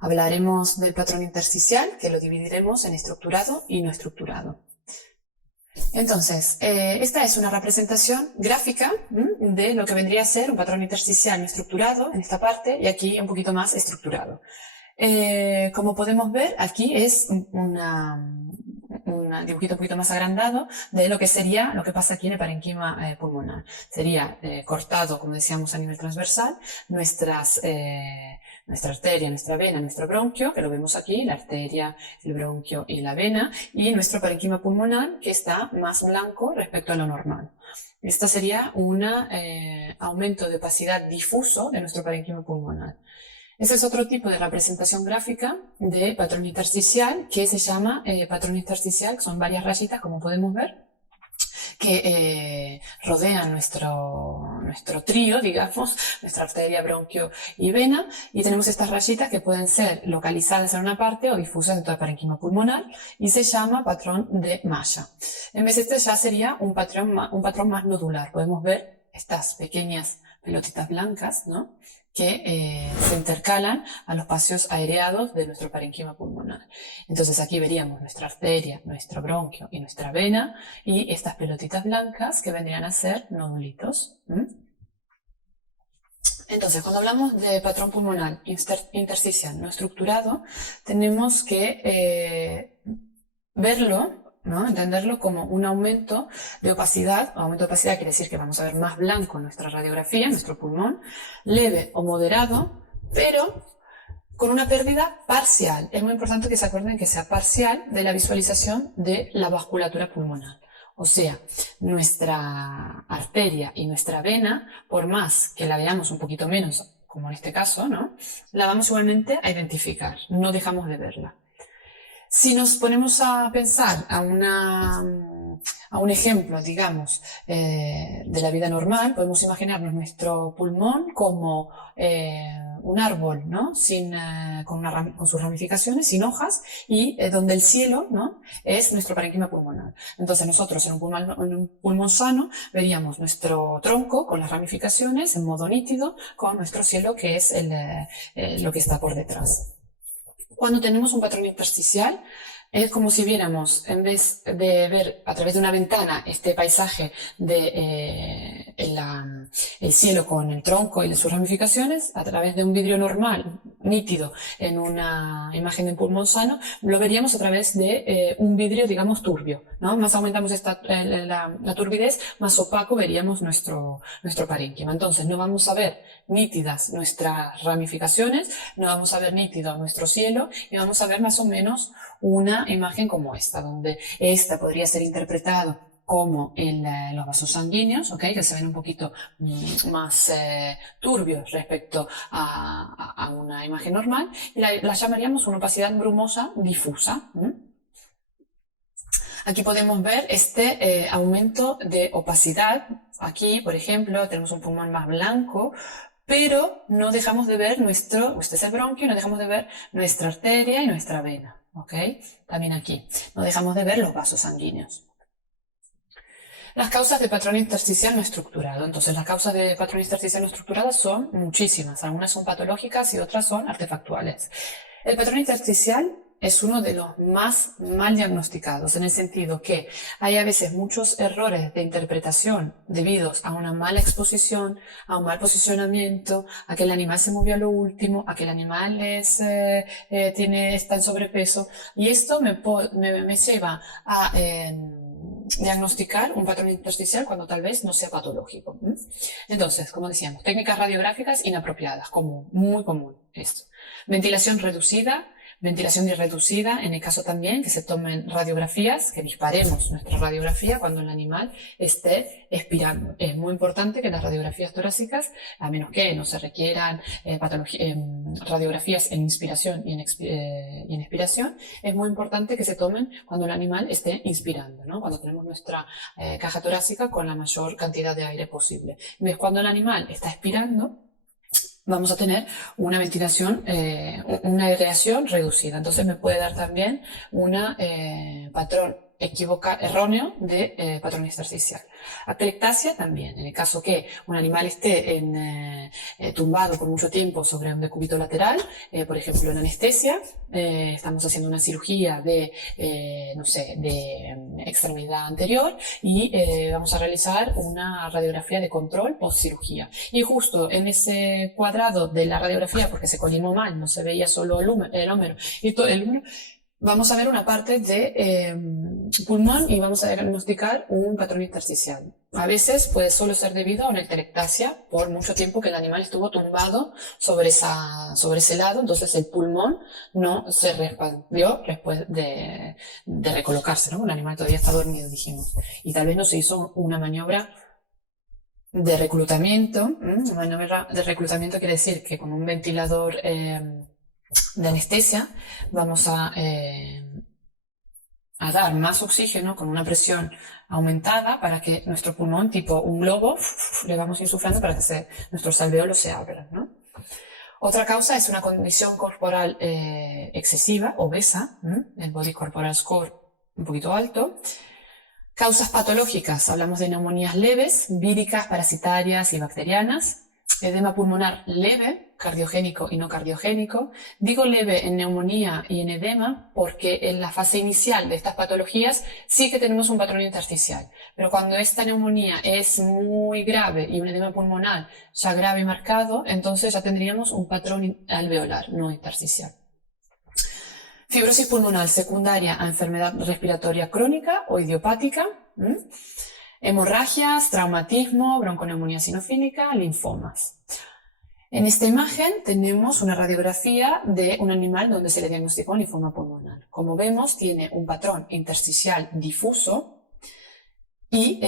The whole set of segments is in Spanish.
Hablaremos del patrón intersticial, que lo dividiremos en estructurado y no estructurado. Entonces, esta es una representación gráfica de lo que vendría a ser un patrón intersticial no estructurado en esta parte y aquí un poquito más estructurado. Como podemos ver, aquí es un dibujito un poquito más agrandado de lo que sería lo que pasa aquí en el parénquima pulmonar. Sería cortado, como decíamos, a nivel transversal, nuestra arteria, nuestra vena, nuestro bronquio, que lo vemos aquí, la arteria, el bronquio y la vena, y nuestro parénquima pulmonar, que está más blanco respecto a lo normal. Esto sería un aumento de opacidad difuso de nuestro parénquima pulmonar. Ese es otro tipo de representación gráfica de patrón intersticial que se llama patrón intersticial, que son varias rayitas, como podemos ver, que rodean nuestro trío, digamos, nuestra arteria, bronquio y vena, y tenemos estas rayitas que pueden ser localizadas en una parte o difusas en todo el parénquima pulmonar, y se llama patrón de malla. En vez de este ya sería un patrón más nodular. Podemos ver estas pequeñas pelotitas blancas, ¿no?, que se intercalan a los paseos aereados de nuestro parénquima pulmonar. Entonces aquí veríamos nuestra arteria, nuestro bronquio y nuestra vena, y estas pelotitas blancas que vendrían a ser nodulitos. Entonces, cuando hablamos de patrón pulmonar intersticial no estructurado, tenemos que verlo, ¿no?, entenderlo como un aumento de opacidad. Aumento de opacidad quiere decir que vamos a ver más blanco en nuestra radiografía, en nuestro pulmón, leve o moderado, pero con una pérdida parcial. Es muy importante que se acuerden que sea parcial de la visualización de la vasculatura pulmonar. O sea, nuestra arteria y nuestra vena, por más que la veamos un poquito menos, como en este caso, ¿no?, la vamos igualmente a identificar, no dejamos de verla. Si nos ponemos a pensar a un ejemplo, digamos, de la vida normal, podemos imaginarnos nuestro pulmón como un árbol, ¿no?, con sus ramificaciones, sin hojas, y donde el cielo, ¿no?, es nuestro parénquima pulmonar. Entonces nosotros en un pulmón sano veríamos nuestro tronco con las ramificaciones en modo nítido, con nuestro cielo que es lo que está por detrás. Cuando tenemos un patrón intersticial, es como si viéramos, en vez de ver a través de una ventana este paisaje de el cielo con el tronco y sus ramificaciones, a través de un vidrio normal, nítido, en una imagen de un pulmón sano, lo veríamos a través de un vidrio, digamos, turbio, ¿no? Más aumentamos la turbidez, más opaco veríamos nuestro parénquima. Entonces no vamos a ver nítidas nuestras ramificaciones, no vamos a ver nítido nuestro cielo, y vamos a ver más o menos una imagen como esta, donde esta podría ser interpretado como los vasos sanguíneos, ¿okay?, que se ven un poquito más turbios respecto a una imagen normal, y la llamaríamos una opacidad brumosa difusa. Aquí podemos ver este aumento de opacidad. Aquí, por ejemplo, tenemos un pulmón más blanco, pero no dejamos de ver este es el bronquio, no dejamos de ver nuestra arteria y nuestra vena. ¿Okay? También aquí no dejamos de ver los vasos sanguíneos. Las causas de patrón intersticial no estructurado. Entonces, las causas de patrón intersticial no estructurado son muchísimas. Algunas son patológicas y otras son artefactuales. El patrón intersticial es uno de los más mal diagnosticados, en el sentido que hay a veces muchos errores de interpretación debidos a una mala exposición, a un mal posicionamiento, a que el animal se movió a lo último, a que el animal está en sobrepeso, y esto me lleva a diagnosticar un patrón intersticial cuando tal vez no sea patológico. Entonces, como decíamos, técnicas radiográficas inapropiadas, muy común esto. Ventilación reducida, ventilación irreducida, en el caso también que se tomen radiografías, que disparemos nuestra radiografía cuando el animal esté expirando. Es muy importante que las radiografías torácicas, a menos que no se requieran radiografías en inspiración y en expiración, es muy importante que se tomen cuando el animal esté inspirando, ¿no?, cuando tenemos nuestra caja torácica con la mayor cantidad de aire posible. Cuando el animal está expirando, vamos a tener una ventilación, una aireación reducida. Entonces me puede dar también un patrón erróneo de patrón intersticial. Atelectasia también, en el caso que un animal esté tumbado por mucho tiempo sobre un decúbito lateral, por ejemplo en anestesia, estamos haciendo una cirugía de, no sé, de extremidad anterior y vamos a realizar una radiografía de control post cirugía. Y justo en ese cuadrado de la radiografía, porque se colimó mal, no se veía solo el húmero y todo el húmero, vamos a ver una parte de pulmón y vamos a diagnosticar un patrón intersticial. A veces puede solo ser debido a una icterectasia por mucho tiempo que el animal estuvo tumbado sobre ese lado, entonces el pulmón no se expandió después de recolocarse, ¿no? Un animal todavía está dormido, dijimos. Y tal vez no se hizo una maniobra de reclutamiento. Una maniobra de reclutamiento quiere decir que con un ventilador de anestesia vamos a dar más oxígeno con una presión aumentada para que nuestro pulmón, tipo un globo, le vamos insuflando para que nuestros alveolos se abran, ¿no? Otra causa es una condición corporal excesiva, obesa, el Body Corporal Score un poquito alto. Causas patológicas, hablamos de neumonías leves, víricas, parasitarias y bacterianas. Edema pulmonar leve, cardiogénico y no cardiogénico. Digo leve en neumonía y en edema porque en la fase inicial de estas patologías sí que tenemos un patrón intersticial. Pero cuando esta neumonía es muy grave y un edema pulmonar ya grave y marcado, entonces ya tendríamos un patrón alveolar, no intersticial. Fibrosis pulmonar secundaria a enfermedad respiratoria crónica o idiopática. Hemorragias, traumatismo, bronconeumonía sinofílica, linfomas. En esta imagen tenemos una radiografía de un animal donde se le diagnosticó un linfoma pulmonar. Como vemos, tiene un patrón intersticial difuso y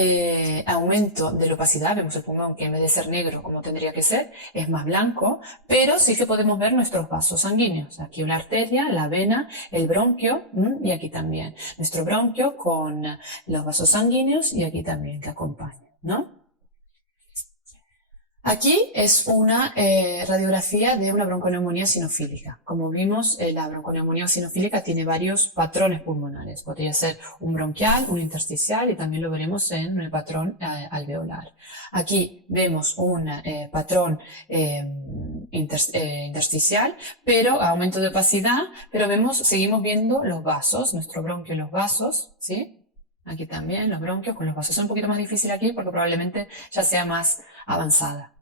aumento de la opacidad. Vemos el pulmón que en vez de ser negro como tendría que ser, es más blanco, pero sí que podemos ver nuestros vasos sanguíneos. Aquí una arteria, la vena, el bronquio y aquí también nuestro bronquio con los vasos sanguíneos y aquí también que acompaña, ¿no? Aquí es una radiografía de una bronconeumonía sinofílica. Como vimos, la bronconeumonía sinofílica tiene varios patrones pulmonares. Podría ser un bronquial, un intersticial y también lo veremos en el patrón alveolar. Aquí vemos un patrón intersticial, pero aumento de opacidad, pero seguimos viendo los vasos, nuestro bronquio y los vasos, ¿sí? Aquí también los bronquios con los vasos. Es un poquito más difícil aquí porque probablemente ya sea más avanzada.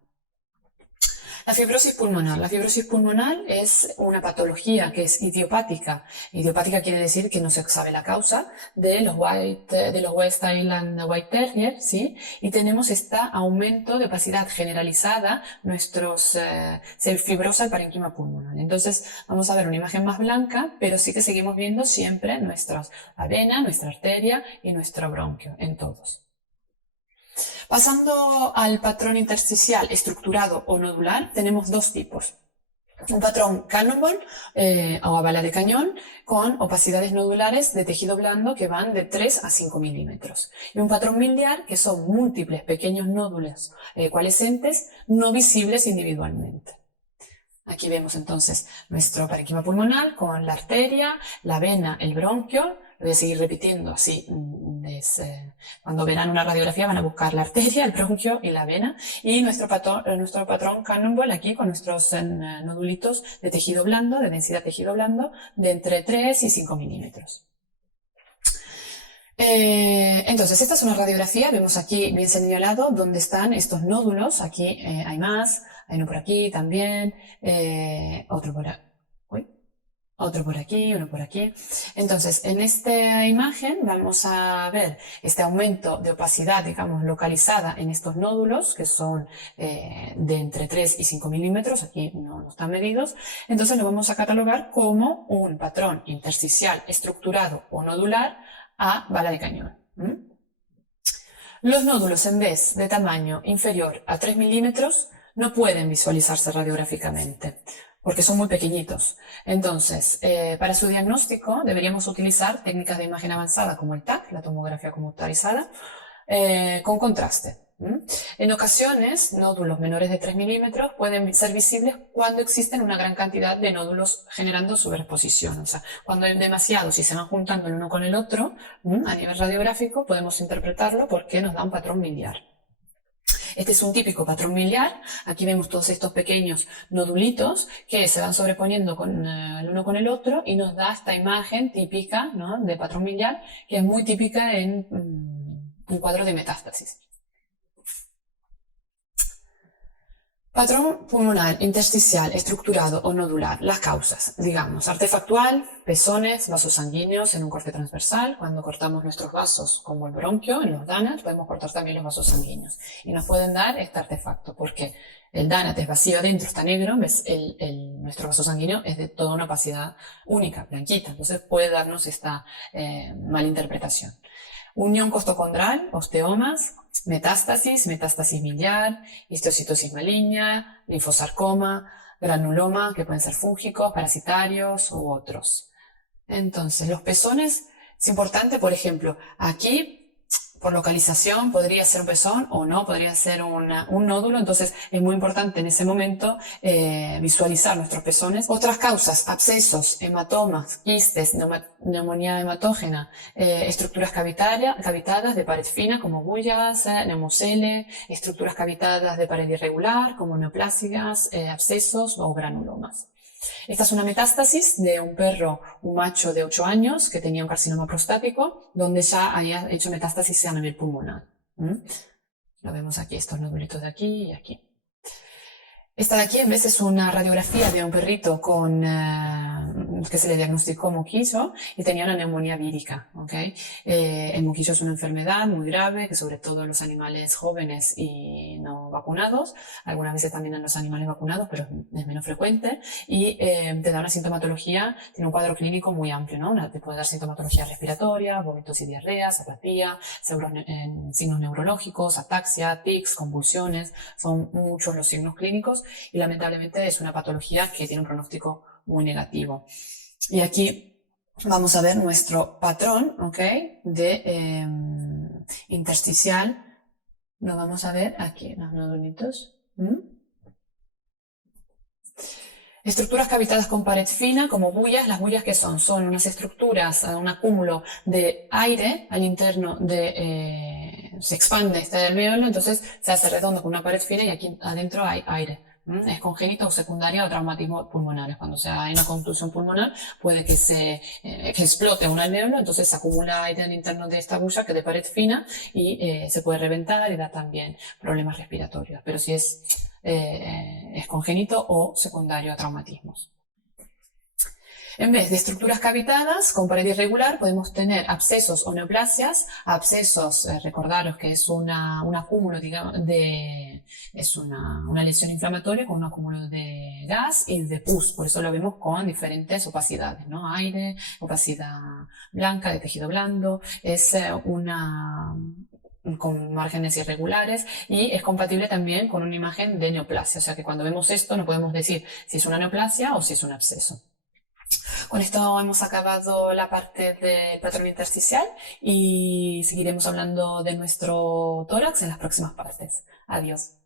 La fibrosis pulmonar. La fibrosis pulmonar es una patología que es idiopática. Idiopática quiere decir que no se sabe la causa de los West Island White Terrier, ¿sí? Y tenemos este aumento de opacidad generalizada, se fibrosa el parénquima pulmonar. Entonces vamos a ver una imagen más blanca, pero sí que seguimos viendo siempre nuestra vena, nuestra arteria y nuestro bronquio en todos. Pasando al patrón intersticial estructurado o nodular, tenemos dos tipos. Un patrón Cannonball o a bala de cañón con opacidades nodulares de tejido blando que van de 3 a 5 milímetros. Y un patrón miliar que son múltiples pequeños nódulos coalescentes no visibles individualmente. Aquí vemos entonces nuestro parénquima pulmonar con la arteria, la vena, el bronquio. Lo voy a seguir repitiendo así. Cuando verán una radiografía van a buscar la arteria, el bronquio y la vena. Y nuestro patrón Cannonball aquí con nuestros nodulitos de tejido blando, de densidad tejido blando, de entre 3 y 5 milímetros. Entonces, esta es una radiografía. Vemos aquí bien señalado dónde están estos nódulos. Aquí hay más. Hay uno por aquí también. Otro por aquí. Otro por aquí, uno por aquí. Entonces, en esta imagen vamos a ver este aumento de opacidad, digamos, localizada en estos nódulos, que son de entre 3 y 5 milímetros, aquí no están medidos. Entonces lo vamos a catalogar como un patrón intersticial estructurado o nodular a bala de cañón. Los nódulos, en vez de tamaño inferior a 3 milímetros, no pueden visualizarse radiográficamente, porque son muy pequeñitos. Entonces, para su diagnóstico deberíamos utilizar técnicas de imagen avanzada como el TAC, la tomografía computarizada, con contraste. En ocasiones, nódulos menores de 3 milímetros pueden ser visibles cuando existen una gran cantidad de nódulos generando superposición. O sea, cuando hay demasiados y se van juntando el uno con el otro, a nivel radiográfico podemos interpretarlo porque nos da un patrón miliar. Este es un típico patrón miliar. Aquí vemos todos estos pequeños nodulitos que se van sobreponiendo el uno con el otro y nos da esta imagen típica, ¿no?, de patrón miliar, que es muy típica en un cuadro de metástasis. Patrón pulmonar, intersticial, estructurado o nodular. Las causas, digamos, artefactual, pezones, vasos sanguíneos en un corte transversal. Cuando cortamos nuestros vasos, como el bronquio, en los DANAT, podemos cortar también los vasos sanguíneos. Y nos pueden dar este artefacto, porque el DANAT es vacío adentro, está negro, ¿ves? Nuestro vaso sanguíneo es de toda una opacidad única, blanquita. Entonces puede darnos esta malinterpretación. Unión costocondral, osteomas, metástasis miliar, histiocytosis maligna, linfosarcoma, granuloma, que pueden ser fúngicos, parasitarios u otros. Entonces, los pezones, es importante, por ejemplo, aquí, por localización, podría ser un pezón o no, podría ser un nódulo, entonces es muy importante en ese momento visualizar nuestros pezones. Otras causas, abscesos, hematomas, quistes, neumonía hematógena, estructuras cavitadas de pared fina como bullas, neumocele, estructuras cavitadas de pared irregular como neoplasias, abscesos o granulomas. Esta es una metástasis de un perro, un macho de 8 años que tenía un carcinoma prostático, donde ya había hecho metástasis a nivel pulmonar. Lo vemos aquí, estos nodulitos de aquí y aquí. Esta de aquí, en vez, es una radiografía de un perrito que se le diagnosticó moquillo y tenía una neumonía vírica. ¿Okay? El moquillo es una enfermedad muy grave que sobre todo en los animales jóvenes y no vacunados, algunas veces también en los animales vacunados, pero es menos frecuente, y te da una sintomatología, tiene un cuadro clínico muy amplio, ¿no? Te puede dar sintomatología respiratoria, vómitos y diarreas, apatía, signos neurológicos, ataxia, tics, convulsiones, son muchos los signos clínicos y lamentablemente es una patología que tiene un pronóstico muy negativo. Y aquí vamos a ver nuestro patrón, ¿ok?, de intersticial. Lo vamos a ver aquí, los nodulitos. Estructuras cavitadas con pared fina, como bullas. Las bullas, ¿qué son? Son unas estructuras, un acúmulo de aire al interno se expande este alvéolo, entonces se hace redondo con una pared fina y aquí adentro hay aire. Es congénito o secundaria o traumatismo pulmonares. Cuando hay una contusión pulmonar, puede que que explote un alvéolo, entonces se acumula aire al interno de esta bulla, que es de pared fina, y se puede reventar y da también problemas respiratorios. Pero si es congénito o secundario a traumatismos. En vez de estructuras cavitadas con pared irregular, podemos tener abscesos o neoplasias. Abscesos, recordaros que es un acúmulo, digamos, es una lesión inflamatoria con un acúmulo de gas y de pus. Por eso lo vemos con diferentes opacidades, ¿no? Aire, opacidad blanca de tejido blando. Es con márgenes irregulares y es compatible también con una imagen de neoplasia. O sea que cuando vemos esto no podemos decir si es una neoplasia o si es un absceso. Con esto hemos acabado la parte del patrón intersticial y seguiremos hablando de nuestro tórax en las próximas partes. Adiós.